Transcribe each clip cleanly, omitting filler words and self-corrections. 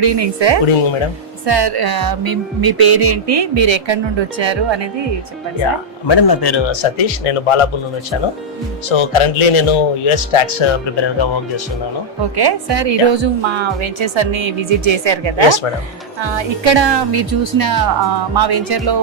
Good evening sir. Good evening madam. Sir మీ పేరేంటి, మీరు ఎక్కడి నుండి వచ్చారు అనేది చెప్పండి. మేడం నా పేరు సతీష్, నేను బాలాపూర్ నుండి వచ్చాను. సో కరెంట్లీ నేను యుఎస్ ట్యాక్స్ ప్రిపేరర్ గా వర్క్ చేస్తున్నాను. ఓకే సార్, ఈ రోజు మా వెంచర్స్ అన్ని విజిట్ చేశారు కదా. మేడం, ఇక్కడ మీరు చూసిన మా వెంచర్ లో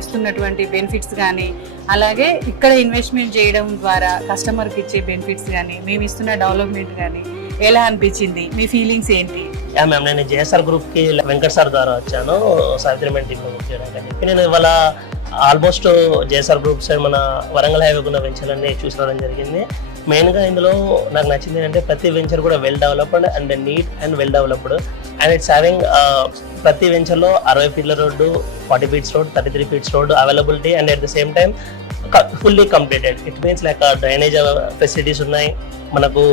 ఇస్తున్నటువంటి బెనిఫిట్స్ కానీ, అలాగే ఇక్కడ ఇన్వెస్ట్మెంట్ చేయడం ద్వారా కస్టమర్ కి ఇచ్చే బెనిఫిట్స్ కానీ, మేము ఇస్తున్న డెవలప్మెంట్ కానీ ఎలా అనిపించింది, మీ ఫీలింగ్స్ ఏంటి? మ్యామ్, నేను జేఎస్ఆర్ గ్రూప్ కి వెంకట్ సార్ ద్వారా వచ్చాను సావిత్రి మెంట్ టీమ్ వర్క్ చేయడానికి అని చెప్పి. నేను ఇవాళ ఆల్మోస్ట్ జేఎస్ఆర్ గ్రూప్ సైడ్ మన వరంగల్ హైవే ఉన్న వెంచర్లన్నీ చూసి రావడం జరిగింది. మెయిన్గా ఇందులో నాకు నచ్చింది ఏంటంటే ప్రతి వెంచర్ కూడా well developed and neat and well developed and it's having ప్రతి వెంచర్లో 60 ఫీట్ల road, 40 feets road, 33 feets road availability and at the same time fully completed. It means like drainage facilities ఉన్నాయి, మనకు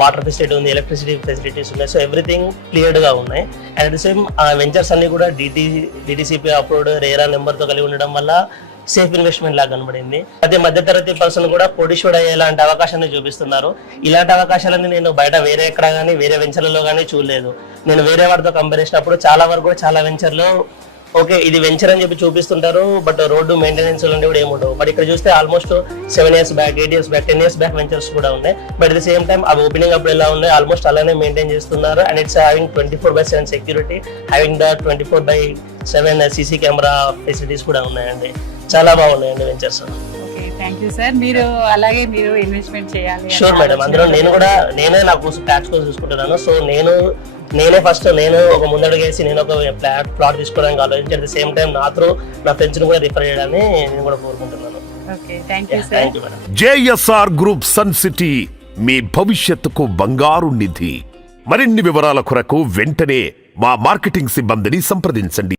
వాటర్ ఫెసిలిటీ ఉంది, electricity facilities ఉన్నాయి. So everything క్లియర్డ్గా ఉన్నాయి. And at the same ventures అన్ని కూడా డిటిసిపి అప్రూవ్డ్ రేరా నెంబర్తో కలిగి ఉండడం వల్ల సేఫ్ ఇన్వెస్ట్మెంట్ లాగా కనబడింది. అదే మధ్యతరగతి పర్సన్ కూడా కోటీశ్వరుడు అయ్యేలాంటి అవకాశాన్ని చూపిస్తున్నారు. ఇలాంటి అవకాశాలన్నీ నేను బయట వేరే ఎక్కడ కానీ వేరే వెంచర్లలో కానీ చూడలేదు. నేను వేరే వాటితో కంపేర్ చేసినప్పుడు చాలా వరకు కూడా చాలా వెంచర్లో ఓకే ఇది వెంచర్ అని చెప్పి చూపిస్తుంటారు, బట్ రోడ్డు మెయింటెనెన్స్ కూడా ఏముండవు. బట్ ఇక్కడ చూస్తే almost 7 years back, 8 years back, 10 years back ventures కూడా ఉన్నాయి. But at the same time అవి ఓపెనింగ్ అప్పుడు ఎలా ఉన్నాయి ఆల్మోస్ట్ అలానే మెయింటైన్ చేస్తున్నారు. And it's having 24/7 security, having the 24/7 CC camera facilities కూడా ఉన్నాయండి. చాలా బాగున్నాయండి వెంచర్స్. Thank you sir. మీరు అలాగే మీరు ఇన్వెస్ట్మెంట్ చేయాలి. షూర్ మేడం, అందులో నేనే నా కోసం ట్యాక్స్ కోసం చూసుకుంటున్నాను. సో నేను ఒక ముందడుగేసి నేను ఒక ప్లాట్ తీసుకోవడానికి ఆలోచించి అట్ ద సేమ్ టైం నా ఫ్రెండ్స్ కూడా రిఫర్ చేయడాన్ని నేను కూడా కోరుకుంటున్నాను. Thank you sir. JSR group Sun City మీ భవిష్యత్తుకు బంగారు నిధి. మరిన్ని వివరాల కొరకు వెంటనే మా మార్కెటింగ్ సిబ్బందిని సంప్రదించండి.